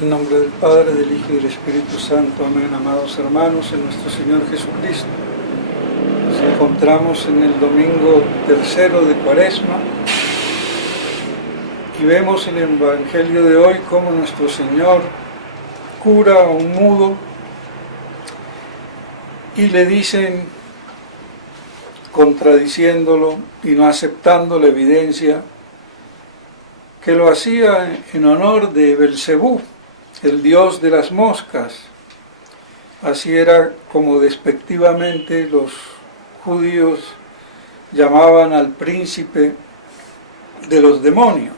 En nombre del Padre, del Hijo y del Espíritu Santo. Amén. Amados hermanos, en nuestro Señor Jesucristo. Nos encontramos en el domingo tercero de Cuaresma y vemos en el Evangelio de hoy cómo nuestro Señor cura a un mudo y le dicen, contradiciéndolo y no aceptando la evidencia, que lo hacía en honor de Belcebú, el dios de las moscas. Así era como despectivamente los judíos llamaban al príncipe de los demonios.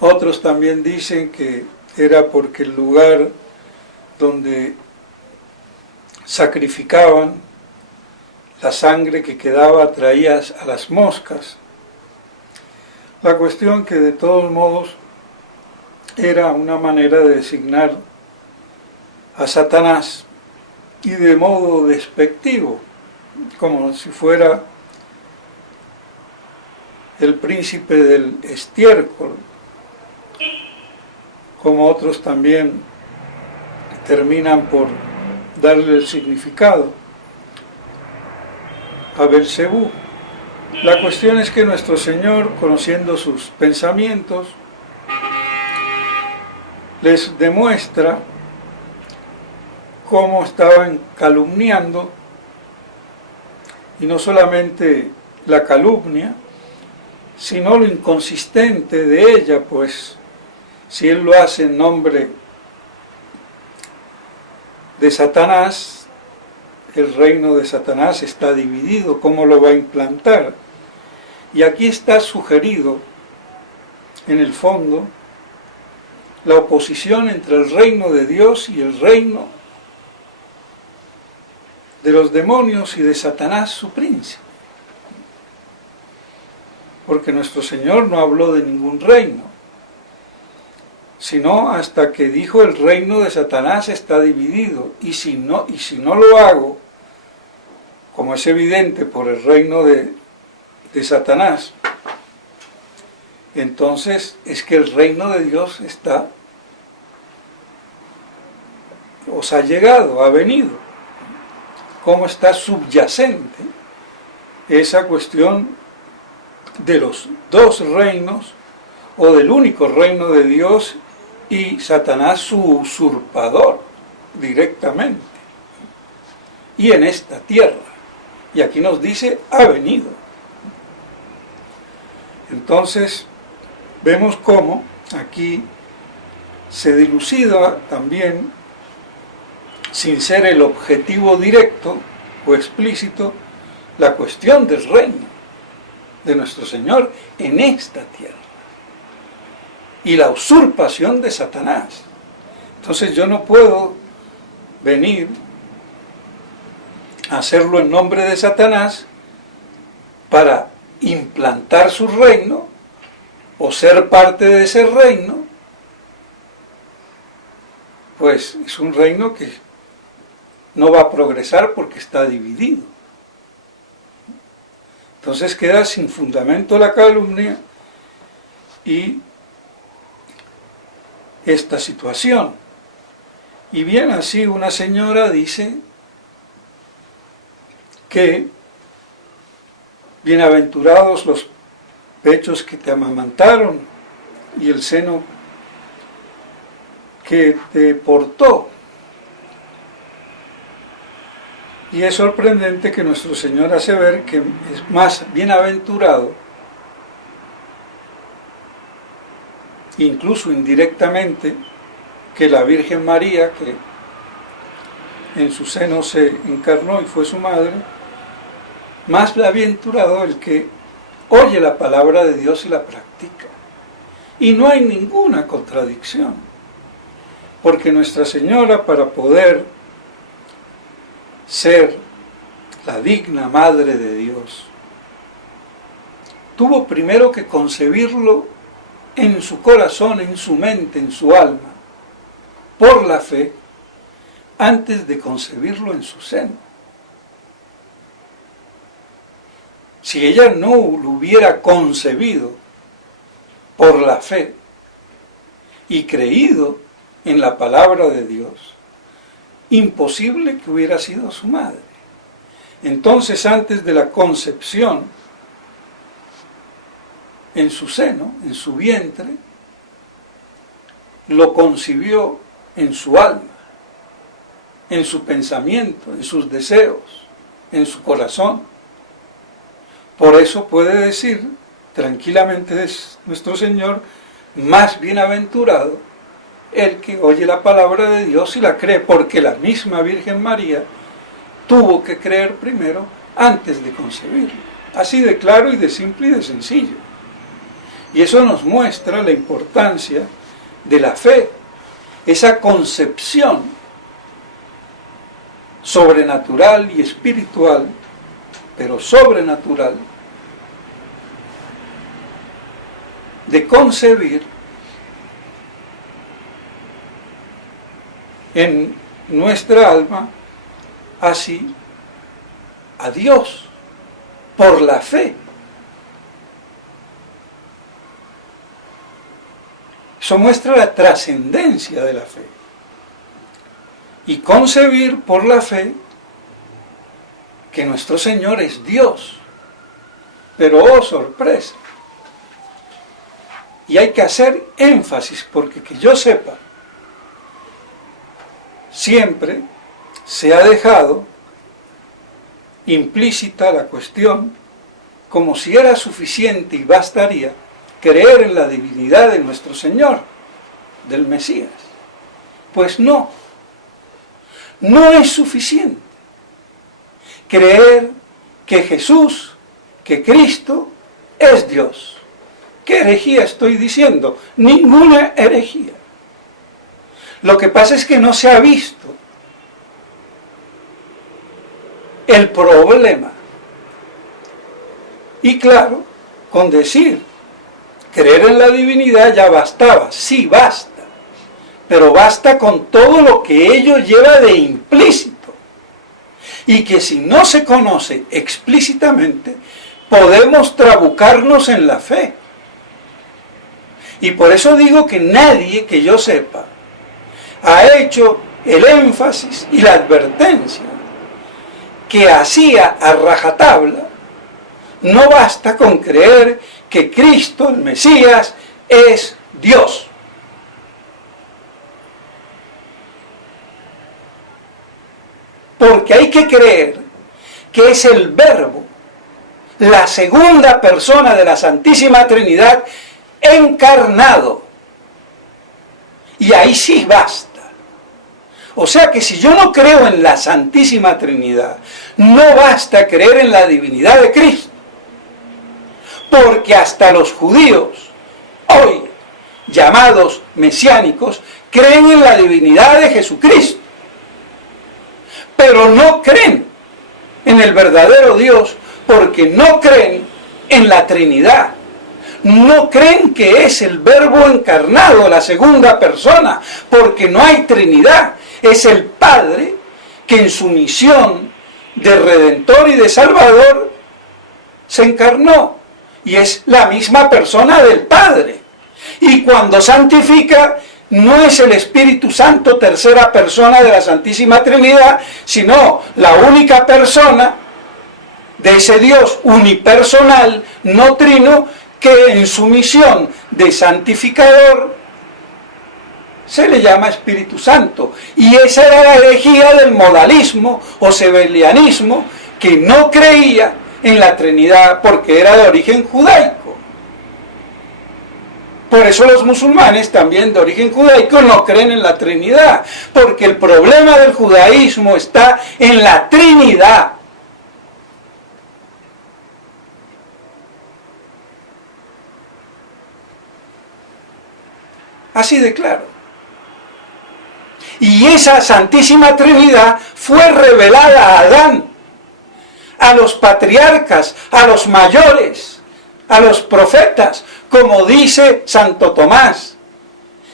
Otros también dicen que era porque el lugar donde sacrificaban la sangre que quedaba atraía a las moscas. La cuestión que de todos modos era una manera de designar a Satanás y de modo despectivo, como si fuera el príncipe del estiércol, como otros también terminan por darle el significado a Belcebú. La cuestión es que nuestro Señor, conociendo sus pensamientos, les demuestra cómo estaban calumniando, y no solamente la calumnia, sino lo inconsistente de ella, pues si Él lo hace en nombre de Satanás, el reino de Satanás está dividido, ¿cómo lo va a implantar? Y aquí está sugerido, en el fondo, la oposición entre el reino de Dios y el reino de los demonios y de Satanás, su príncipe. Porque nuestro Señor no habló de ningún reino, sino hasta que dijo el reino de Satanás está dividido, y si no lo hago, como es evidente por el reino de Satanás, entonces es que el reino de Dios os ha llegado, ha venido. Cómo está subyacente esa cuestión de los dos reinos, o del único reino de Dios y Satanás su usurpador directamente, y en esta tierra. Y aquí nos dice, ha venido. Entonces, vemos cómo aquí se dilucida también, sin ser el objetivo directo o explícito, la cuestión del reino de nuestro Señor en esta tierra y la usurpación de Satanás. Entonces yo no puedo venir a hacerlo en nombre de Satanás para implantar su reino o ser parte de ese reino, pues es un reino que no va a progresar porque está dividido. Entonces queda sin fundamento la calumnia y esta situación. Y bien, así una señora dice que bienaventurados los pechos que te amamantaron y el seno que te portó. Y es sorprendente que nuestro Señor hace ver que es más bienaventurado, incluso indirectamente, que la Virgen María, que en su seno se encarnó y fue su madre, más bienaventurado el que oye la palabra de Dios y la practica. Y no hay ninguna contradicción, porque Nuestra Señora, para poder ser la digna Madre de Dios, tuvo primero que concebirlo en su corazón, en su mente, en su alma, por la fe, antes de concebirlo en su seno. Si ella no lo hubiera concebido por la fe, y creído en la palabra de Dios, imposible que hubiera sido su madre. Entonces, antes de la concepción, en su seno, en su vientre, lo concibió en su alma, en su pensamiento, en sus deseos, en su corazón. Por eso puede decir tranquilamente nuestro Señor: más bienaventurado el que oye la palabra de Dios y la cree, porque la misma Virgen María tuvo que creer primero antes de concebirlo. Así de claro y de simple y de sencillo. Y eso nos muestra la importancia de la fe, esa concepción sobrenatural y espiritual, pero sobrenatural, de concebir en nuestra alma así a Dios por la fe. Eso muestra la trascendencia de la fe. Y concebir por la fe que nuestro Señor es Dios. Pero oh sorpresa. Y hay que hacer énfasis, porque que yo sepa, siempre se ha dejado implícita la cuestión, como si era suficiente y bastaría creer en la divinidad de nuestro Señor, del Mesías. Pues no, no es suficiente creer que Jesús, que Cristo es Dios. ¿Qué herejía estoy diciendo? Ninguna herejía. Lo que pasa es que no se ha visto el problema. Y claro, con decir creer en la divinidad ya bastaba. Sí, basta. Pero basta con todo lo que ello lleva de implícito. Y que si no se conoce explícitamente, podemos trabucarnos en la fe. Y por eso digo que nadie que yo sepa ha hecho el énfasis y la advertencia que hacía a rajatabla: no basta con creer que Cristo, el Mesías, es Dios. Porque hay que creer que es el Verbo, la segunda persona de la Santísima Trinidad, encarnado. Y ahí sí basta. O sea que si yo no creo en la Santísima Trinidad, no basta creer en la divinidad de Cristo. Porque hasta los judíos, hoy llamados mesiánicos, creen en la divinidad de Jesucristo. Pero no creen en el verdadero Dios, porque no creen en la Trinidad. No creen que es el Verbo encarnado, la segunda persona, porque no hay Trinidad. Es el Padre que en su misión de Redentor y de Salvador se encarnó. Y es la misma persona del Padre. Y cuando santifica, no es el Espíritu Santo, tercera persona de la Santísima Trinidad, sino la única persona de ese Dios unipersonal, no trino, que en su misión de santificador se le llama Espíritu Santo. Y esa era la herejía del modalismo o sebelianismo, que no creía en la Trinidad porque era de origen judaico. Por eso los musulmanes, también de origen judaico, no creen en la Trinidad, porque el problema del judaísmo está en la Trinidad. Así de claro. Y esa Santísima Trinidad fue revelada a Adán, a los patriarcas, a los mayores, a los profetas, como dice Santo Tomás.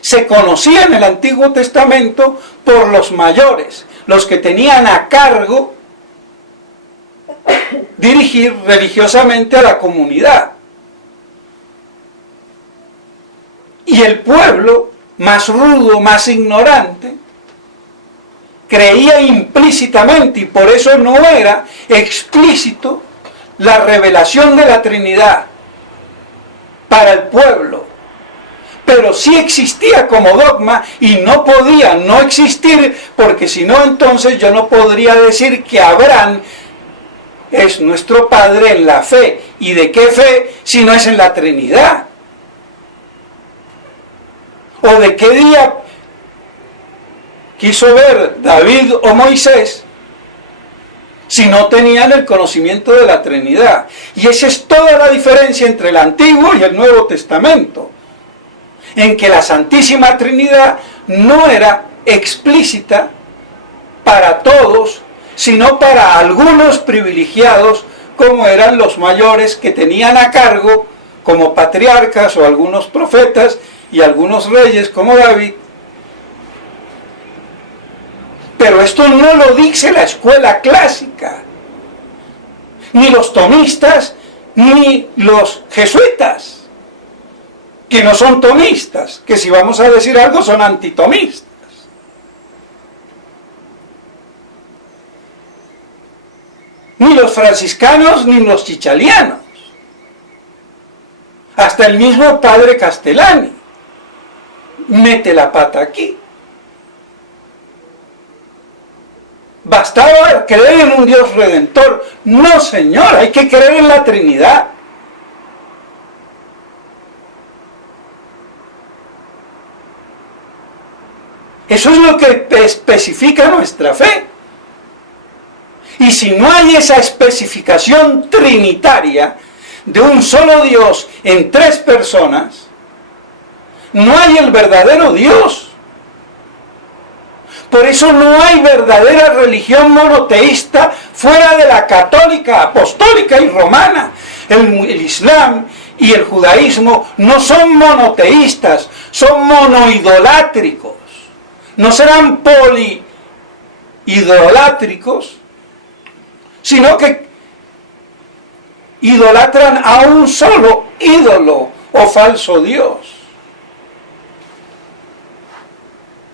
Se conocía en el Antiguo Testamento por los mayores, los que tenían a cargo dirigir religiosamente a la comunidad. Y el pueblo más rudo, más ignorante, creía implícitamente, y por eso no era explícito, la revelación de la Trinidad para el pueblo. Pero sí existía como dogma y no podía no existir, porque si no, entonces yo no podría decir que Abraham es nuestro padre en la fe. ¿Y de qué fe si no es en la Trinidad? ¿O de qué día quiso ver David o Moisés si no tenían el conocimiento de la Trinidad? Y esa es toda la diferencia entre el Antiguo y el Nuevo Testamento, en que la Santísima Trinidad no era explícita para todos, sino para algunos privilegiados, como eran los mayores que tenían a cargo, como patriarcas o algunos profetas y algunos reyes como David. Pero esto no lo dice la escuela clásica, ni los tomistas, ni los jesuitas, que no son tomistas, que si vamos a decir algo son antitomistas. Ni los franciscanos, ni los chichalianos. Hasta el mismo padre Castellani mete la pata aquí. ¿Bastaba creer en un Dios redentor? No, señor, hay que creer en la Trinidad. Eso es lo que especifica nuestra fe. Y si no hay esa especificación trinitaria de un solo Dios en tres personas, no hay el verdadero Dios. Por eso no hay verdadera religión monoteísta fuera de la católica, apostólica y romana. El Islam y el judaísmo no son monoteístas, son monoidolátricos. No serán poliidolátricos, sino que idolatran a un solo ídolo o falso Dios.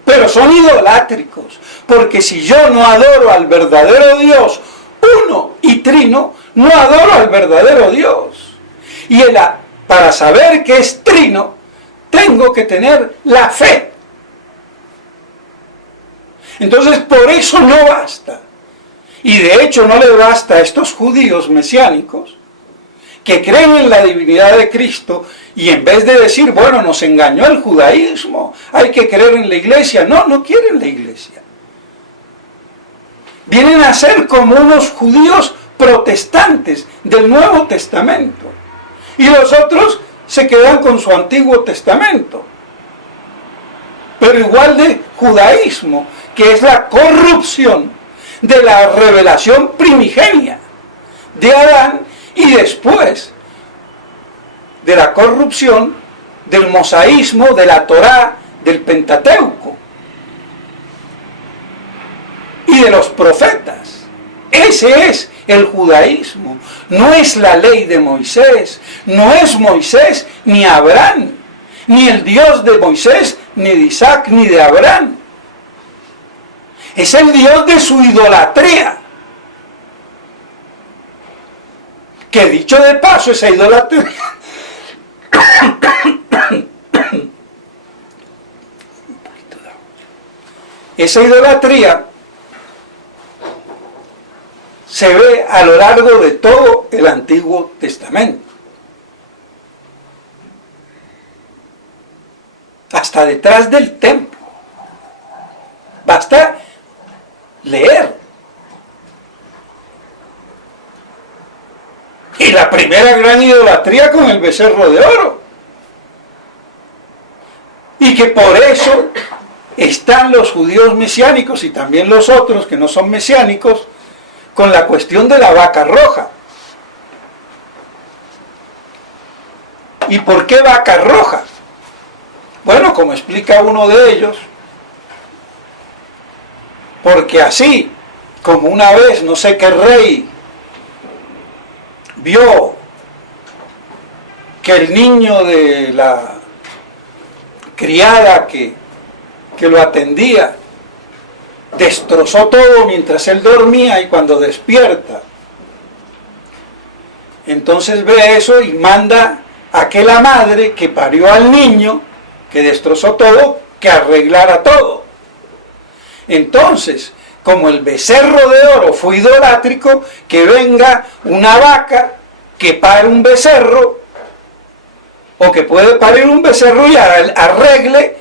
Pero son idolátricos, porque si yo no adoro al verdadero Dios, uno y trino, no adoro al verdadero Dios. Y para saber que es trino, tengo que tener la fe. Entonces, por eso no basta. Y de hecho no le basta a estos judíos mesiánicos que creen en la divinidad de Cristo y en vez de decir, bueno, nos engañó el judaísmo, hay que creer en la iglesia. No, no quieren la iglesia. Vienen a ser como unos judíos protestantes del Nuevo Testamento. Y los otros se quedan con su Antiguo Testamento. Pero igual de judaísmo, que es la corrupción de la revelación primigenia de Adán y después de la corrupción del mosaísmo, de la Torá, del Pentateuco y de los profetas. Ese es el judaísmo. No es la ley de Moisés, no es Moisés ni Abraham, ni el Dios de Moisés, ni de Isaac, ni de Abraham. Es el Dios de su idolatría. Que dicho de paso, esa idolatría esa idolatría se ve a lo largo de todo el Antiguo Testamento. Hasta detrás del templo. Basta leer. Y la primera gran idolatría con el becerro de oro. Y que por eso están los judíos mesiánicos y también los otros que no son mesiánicos con la cuestión de la vaca roja. ¿Y por qué vaca roja? Bueno, como explica uno de ellos, porque así como una vez no sé qué rey vio que el niño de la criada que lo atendía destrozó todo mientras él dormía, y cuando despierta, entonces ve eso y manda a aquella madre que parió al niño, que destrozó todo, que arreglara todo. Entonces, como el becerro de oro fue idolátrico, que venga una vaca que pare un becerro, o que puede parir un becerro y arregle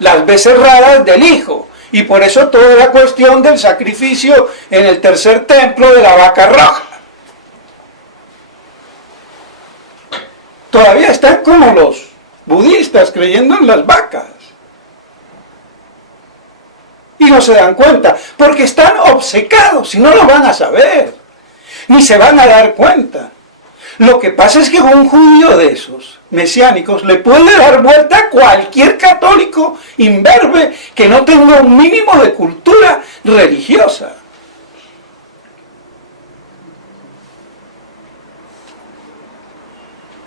las becerradas del hijo. Y por eso toda la cuestión del sacrificio en el tercer templo de la vaca roja. Todavía están como los budistas creyendo en las vacas. Y no se dan cuenta, porque están obcecados y no lo van a saber, ni se van a dar cuenta. Lo que pasa es que un judío de esos mesiánicos le puede dar vuelta a cualquier católico imberbe que no tenga un mínimo de cultura religiosa.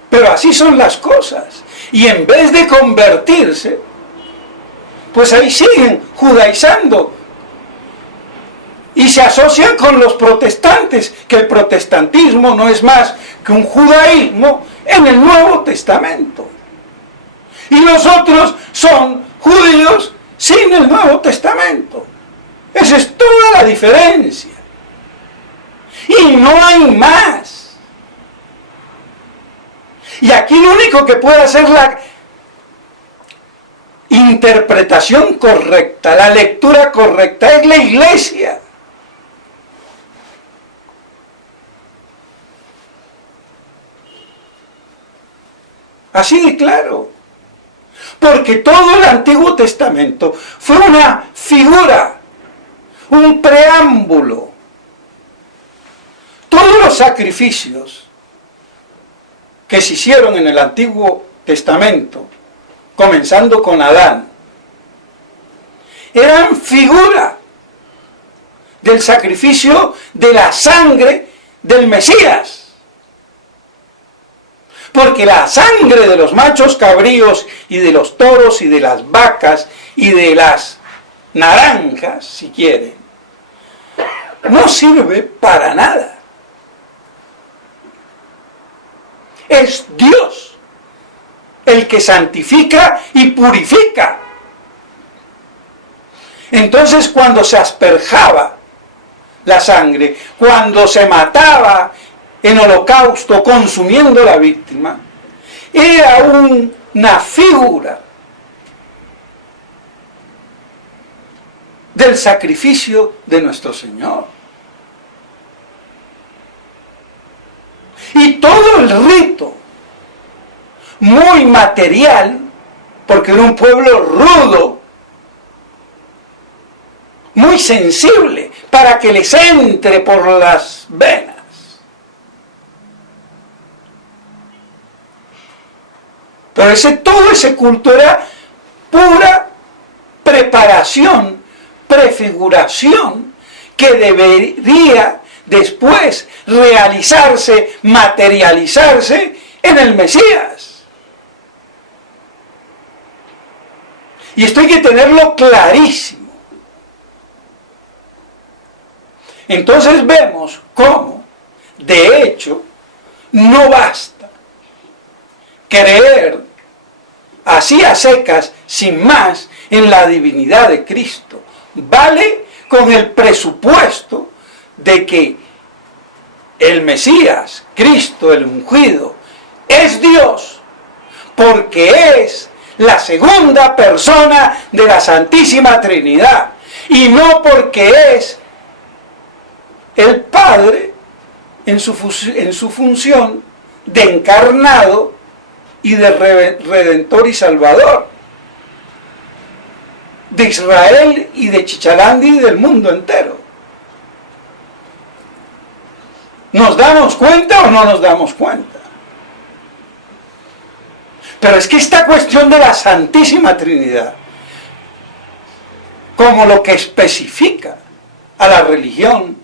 Pero así son las cosas. Y en vez de convertirse, pues ahí siguen judaizando. Y se asocian con los protestantes, que el protestantismo no es más que un judaísmo en el Nuevo Testamento. Y los otros son judíos sin el Nuevo Testamento. Esa es toda la diferencia. Y no hay más. Y aquí lo único que puede hacer la interpretación correcta, la lectura correcta, es la Iglesia. Así de claro. Porque todo el Antiguo Testamento fue una figura, un preámbulo. Todos los sacrificios que se hicieron en el Antiguo Testamento, comenzando con Adán, eran figura del sacrificio de la sangre del Mesías. Porque la sangre de los machos cabríos y de los toros y de las vacas y de las naranjas, si quieren, no sirve para nada. Es Dios el que santifica y purifica. Entonces, cuando se asperjaba la sangre, cuando se mataba en holocausto consumiendo la víctima, era una figura del sacrificio de nuestro Señor. Y todo el rito, muy material, porque era un pueblo rudo, muy sensible, para que les entre por las venas. Pero todo ese culto era pura preparación, prefiguración, que debería después realizarse, materializarse en el Mesías. Y esto hay que tenerlo clarísimo. Entonces vemos cómo, de hecho, no basta creer así a secas, sin más, en la divinidad de Cristo. Vale con el presupuesto de que el Mesías, Cristo el ungido, es Dios, porque es la segunda persona de la Santísima Trinidad, y no porque es el Padre en su función de encarnado y de redentor y salvador de Israel y de Chichalandi y del mundo entero. ¿Nos damos cuenta o no nos damos cuenta? Pero es que esta cuestión de la Santísima Trinidad, como lo que especifica a la religión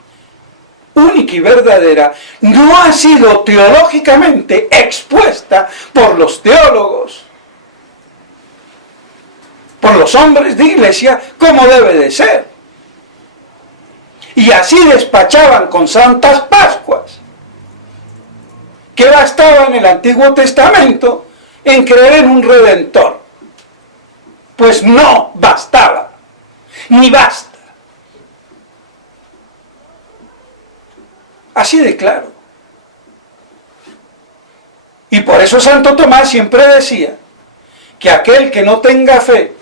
única y verdadera, no ha sido teológicamente expuesta por los teólogos con los hombres de iglesia como debe de ser. Y así despachaban con santas Pascuas, que bastaba en el Antiguo Testamento en creer en un Redentor. Pues no bastaba, ni basta. Así de claro. Y por eso Santo Tomás siempre decía que aquel que no tenga fe,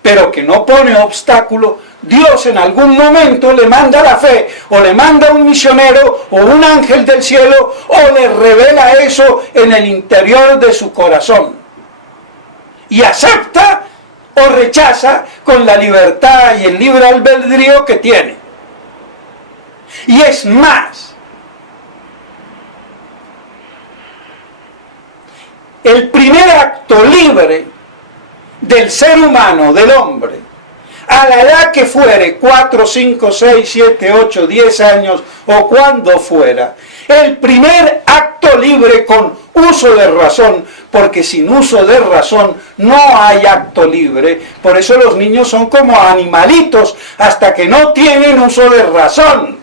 pero que no pone obstáculo, Dios en algún momento le manda la fe, o le manda un misionero, o un ángel del cielo, o le revela eso en el interior de su corazón. Y acepta o rechaza con la libertad y el libre albedrío que tiene. Y es más, el primer acto libre del ser humano, del hombre, a la edad que fuere, 4, 5, 6, 7, 8, 10 años, o cuando fuera, el primer acto libre con uso de razón, porque sin uso de razón no hay acto libre. Por eso los niños son como animalitos hasta que no tienen uso de razón.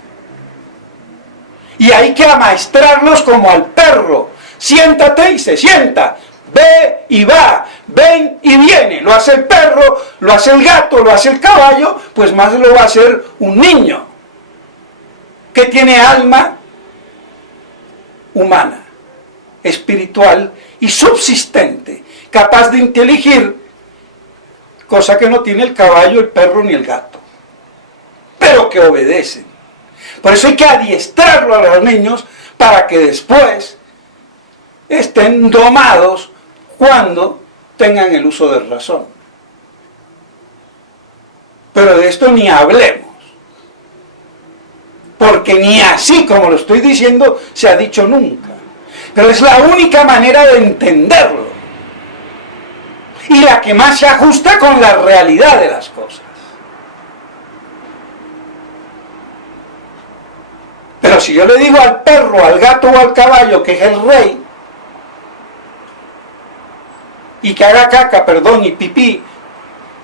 Y hay que amaestrarlos como al perro. Siéntate y se sienta. Ve y va, ven y viene. Lo hace el perro, lo hace el gato, lo hace el caballo, pues más lo va a hacer un niño que tiene alma humana, espiritual y subsistente, capaz de inteligir, cosa que no tiene el caballo, el perro ni el gato, pero que obedecen. Por eso hay que adiestrarlo a los niños para que después estén domados cuando tengan el uso de razón. Pero de esto ni hablemos, porque ni así como lo estoy diciendo se ha dicho nunca. Pero es la única manera de entenderlo y la que más se ajusta con la realidad de las cosas. Pero si yo le digo al perro, al gato o al caballo que es el rey, y que haga caca, y pipí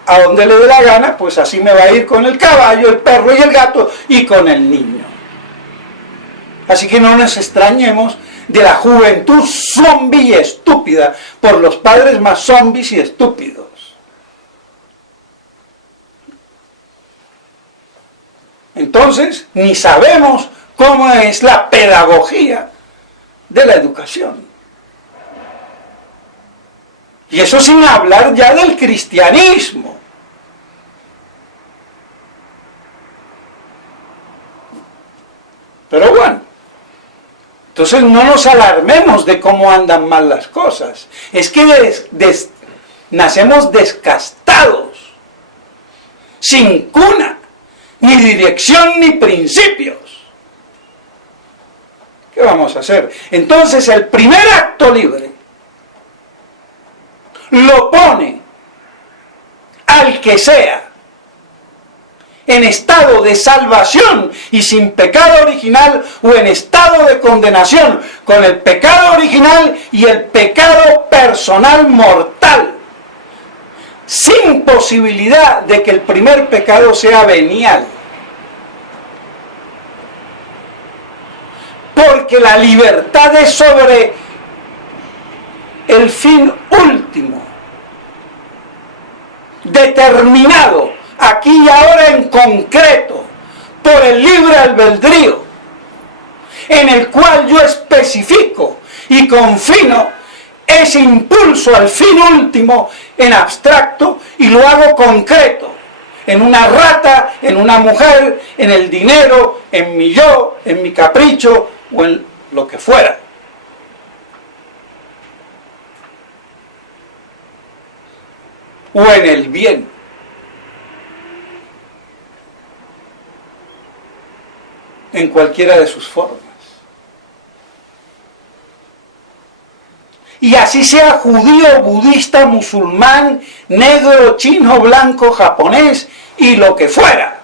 a donde le dé la gana, pues así me va a ir con el caballo, el perro y el gato y con el niño. Así que no nos extrañemos de la juventud zombie y estúpida por los padres más zombies y estúpidos. Entonces, ni sabemos cómo es la pedagogía de la educación. Y eso sin hablar ya del cristianismo. Pero bueno, entonces no nos alarmemos de cómo andan mal las cosas. Es que nacemos descastados, sin cuna, ni dirección ni principios. ¿Qué vamos a hacer? Entonces el primer acto libre lo pone al que sea en estado de salvación y sin pecado original, o en estado de condenación con el pecado original y el pecado personal mortal, sin posibilidad de que el primer pecado sea venial. Porque la libertad es sobre el fin último, determinado aquí y ahora en concreto, por el libre albedrío, en el cual yo especifico y confino ese impulso al fin último en abstracto y lo hago concreto, en una rata, en una mujer, en el dinero, en mi yo, en mi capricho o en lo que fuera. O en el bien. En cualquiera de sus formas. Y así sea judío, budista, musulmán, negro, chino, blanco, japonés y lo que fuera.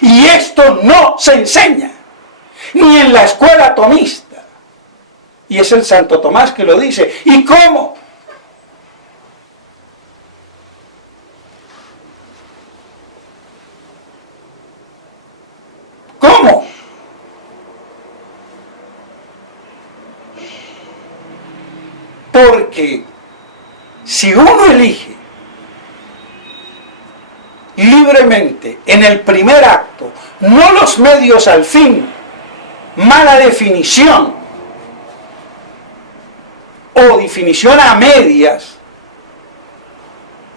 Y esto no se enseña, ni en la escuela tomista. Y es el Santo Tomás que lo dice. ¿Y cómo? Porque si uno elige libremente en el primer acto, no los medios al fin, mala definición o definición a medias,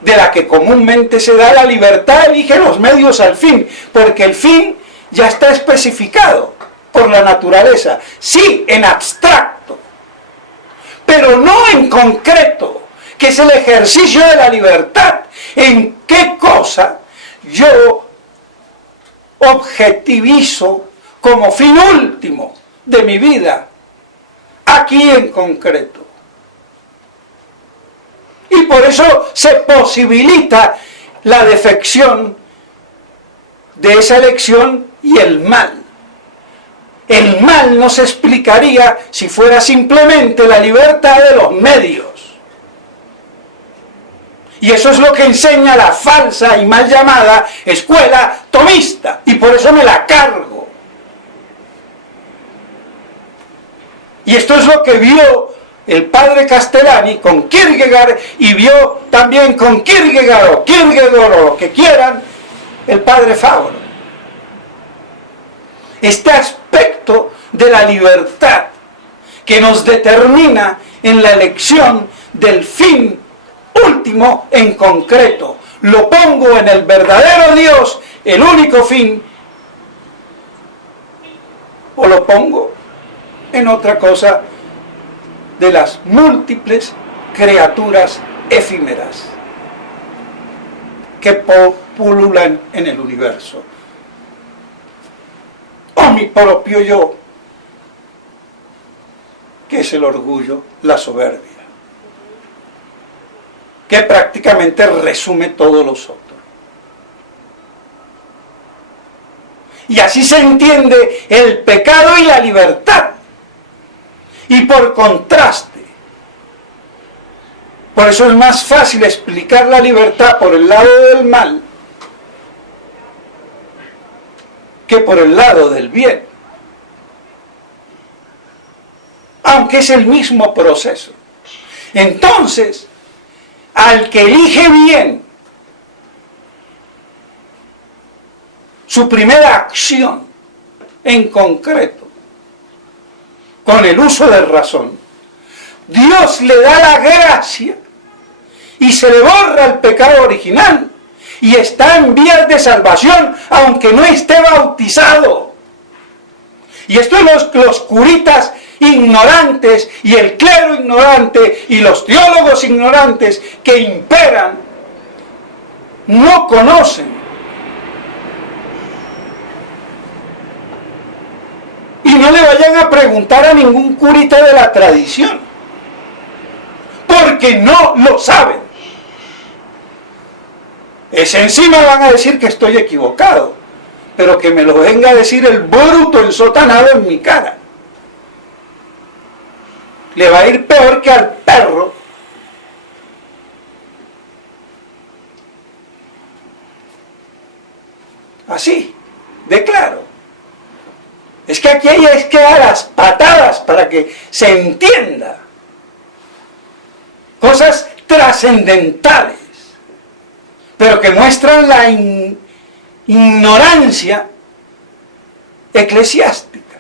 de la que comúnmente se da la libertad, elige los medios al fin, porque el fin ya está especificado por la naturaleza, sí, en abstracto, pero no en concreto, que es el ejercicio de la libertad. ¿En qué cosa yo objetivizo como fin último de mi vida, aquí en concreto? Y por eso se posibilita la defección de esa elección y el mal. El mal no se explicaría si fuera simplemente la libertad de los medios. Y eso es lo que enseña la falsa y mal llamada escuela tomista. Y por eso me la cargo. Y esto es lo que vio el padre Castellani con Kierkegaard, y vio también con Kierkegaard o lo que quieran, el padre Fauro. Este aspecto de la libertad que nos determina en la elección del fin último en concreto. Lo pongo en el verdadero Dios, el único fin, o lo pongo en otra cosa de las múltiples criaturas efímeras que pululan en el universo. O mi propio yo, que es el orgullo, la soberbia, que prácticamente resume todos los otros. Y así se entiende el pecado y la libertad. Y por contraste, por eso es más fácil explicar la libertad por el lado del mal que por el lado del bien. Aunque es el mismo proceso. Entonces, al que elige bien su primera acción en concreto, con el uso de razón, Dios le da la gracia y se le borra el pecado original y está en vías de salvación aunque no esté bautizado. Y esto los curitas ignorantes y el clero ignorante y los teólogos ignorantes que imperan no conocen. Y no le vayan a preguntar a ningún curita de la tradición, porque no lo saben. Es encima van a decir que estoy equivocado, pero que me lo venga a decir el bruto ensotanado en mi cara. Le va a ir peor que al perro. Así, de claro. Es que aquí hay que dar las patadas para que se entienda. Cosas trascendentales, pero que muestran la ignorancia eclesiástica.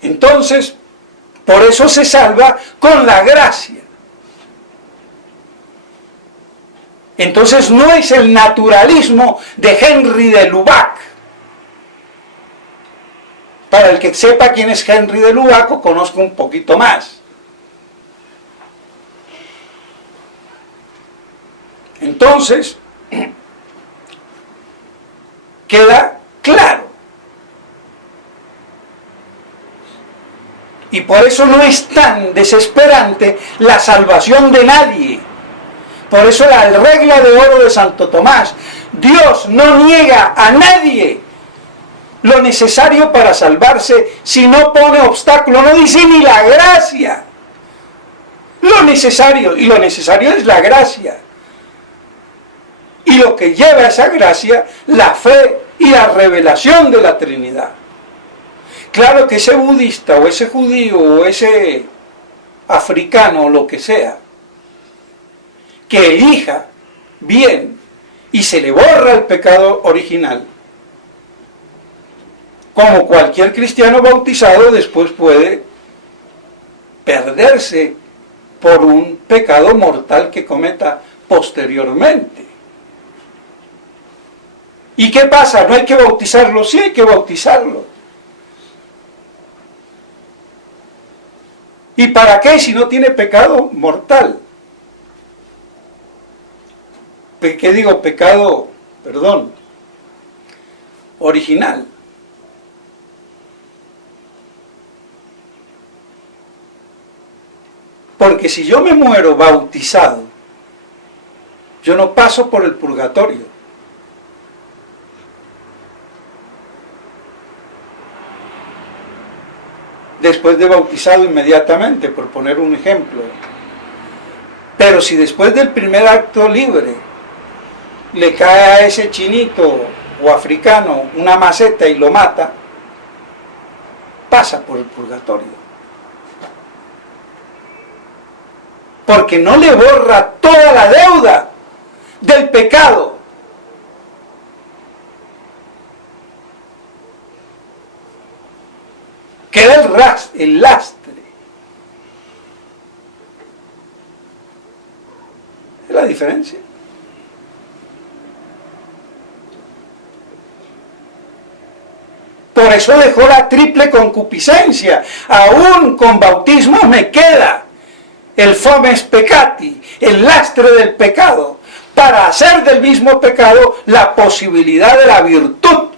Entonces, por eso se salva con la gracia. Entonces no es el naturalismo de Henry de Lubac. Para el que sepa quién es Henry de Lubac, o conozco un poquito más. Entonces, queda claro. Y por eso no es tan desesperante la salvación de nadie. Por eso la regla de oro de Santo Tomás: Dios no niega a nadie lo necesario para salvarse si no pone obstáculo, no dice ni la gracia. Lo necesario, y lo necesario es la gracia. Y lo que lleva a esa gracia, la fe y la revelación de la Trinidad. Claro que ese budista o ese judío o ese africano o lo que sea, que elija bien y se le borra el pecado original, como cualquier cristiano bautizado después puede perderse por un pecado mortal que cometa posteriormente. ¿Y qué pasa? ¿No hay que bautizarlo? Sí, hay que bautizarlo. ¿Y para qué si no tiene pecado mortal? ¿Qué digo? Pecado, perdón, original. Porque si yo me muero bautizado, yo no paso por el purgatorio. Después de bautizado inmediatamente, por poner un ejemplo. Pero si después del primer acto libre le cae a ese chinito o africano una maceta y lo mata, pasa por el purgatorio. Porque no le borra toda la deuda del pecado. Queda el lastre. ¿Es la diferencia? Por eso dejó la triple concupiscencia. Aún con bautismo me queda el fomes peccati, el lastre del pecado, para hacer del mismo pecado la posibilidad de la virtud,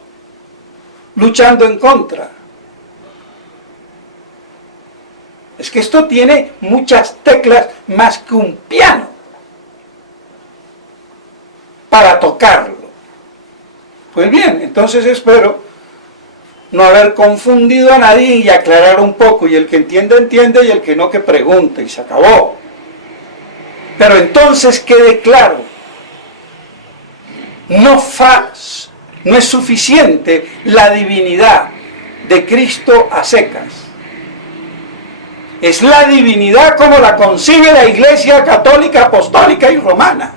luchando en contra. Es que esto tiene muchas teclas más que un piano para tocarlo. Pues bien, entonces espero no haber confundido a nadie y aclarar un poco, y el que entiende, entiende, y el que no, que pregunte, y se acabó. Pero entonces quede claro, no es suficiente la divinidad de Cristo a secas. Es la divinidad como la concibe la Iglesia católica, apostólica y romana.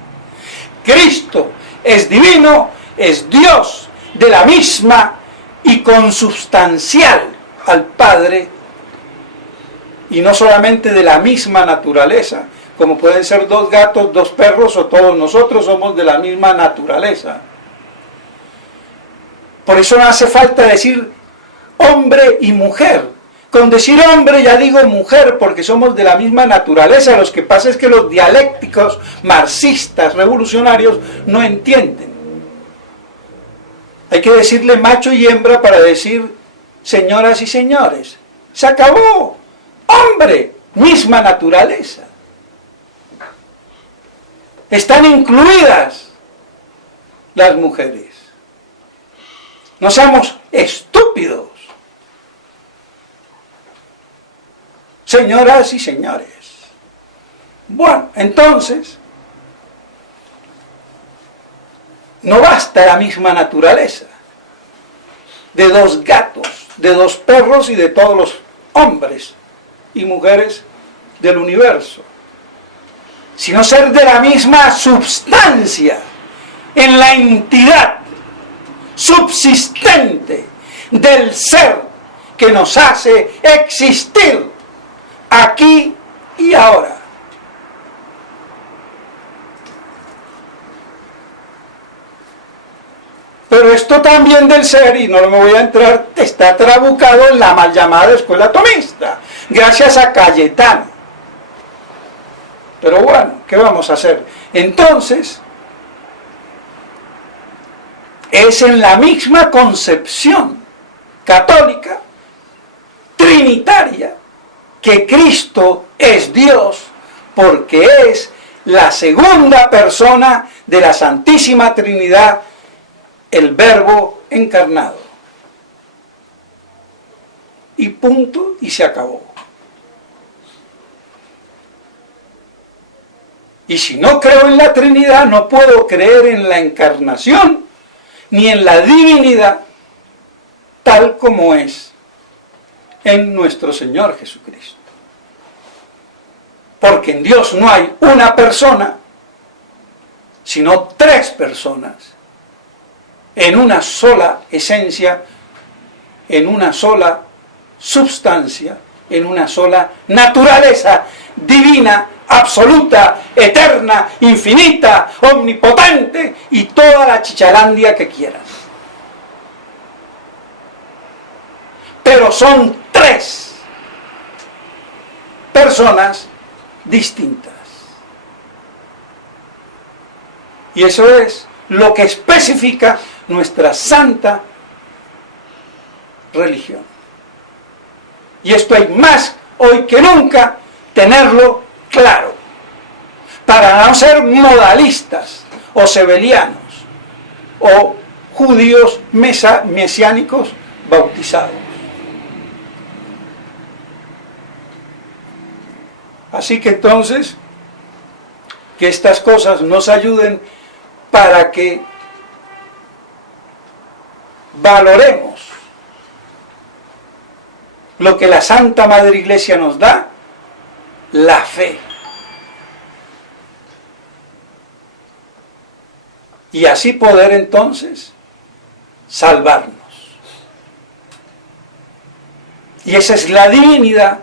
Cristo es divino, es Dios de la misma y consubstancial al Padre, y no solamente de la misma naturaleza, como pueden ser dos gatos, dos perros, o todos nosotros somos de la misma naturaleza. Por eso no hace falta decir hombre y mujer. Con decir hombre ya digo mujer, porque somos de la misma naturaleza. Lo que pasa es que los dialécticos marxistas revolucionarios no entienden. Hay que decirle macho y hembra para decir señoras y señores. Se acabó. Hombre, misma naturaleza. Están incluidas las mujeres. No seamos estúpidos. Señoras y señores. Bueno, entonces, no basta la misma naturaleza de dos gatos, de dos perros y de todos los hombres y mujeres del universo, sino ser de la misma substancia en la entidad subsistente del ser que nos hace existir aquí y ahora. Pero esto también del ser, y no me voy a entrar, está trabucado en la mal llamada escuela atomista, gracias a Cayetano. Pero bueno, ¿qué vamos a hacer? Entonces, es en la misma concepción católica, trinitaria, que Cristo es Dios, porque es la segunda persona de la Santísima Trinidad, el Verbo encarnado. Y punto, y se acabó. Y si no creo en la Trinidad, no puedo creer en la encarnación, ni en la divinidad, tal como es en nuestro Señor Jesucristo. Porque en Dios no hay una persona, sino tres personas, en una sola esencia, en una sola substancia, en una sola naturaleza divina, absoluta, eterna, infinita, omnipotente y toda la chichalandia que quieran. Pero son tres personas distintas. Y eso es lo que especifica nuestra santa religión. Y esto hay más hoy que nunca tenerlo claro, para no ser modalistas o sebelianos o judíos mesiánicos bautizados. Así que entonces, que estas cosas nos ayuden para que valoremos lo que la Santa Madre Iglesia nos da, la fe. Y así poder entonces salvarnos. Y esa es la divinidad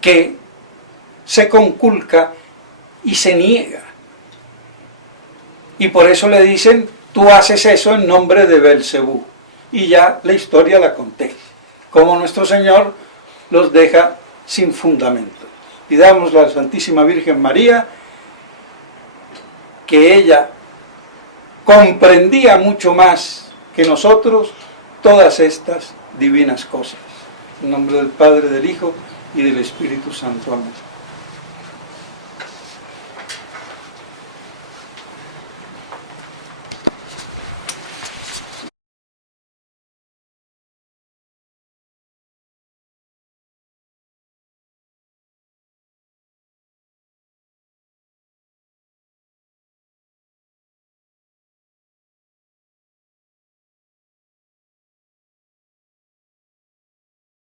que se conculca y se niega. Y por eso le dicen, tú haces eso en nombre de Belcebú. Y ya la historia la conté, como nuestro Señor los deja sin fundamento. Pidámosle a la Santísima Virgen María que ella comprendía mucho más que nosotros todas estas divinas cosas. En nombre del Padre, del Hijo y del Espíritu Santo. Amén.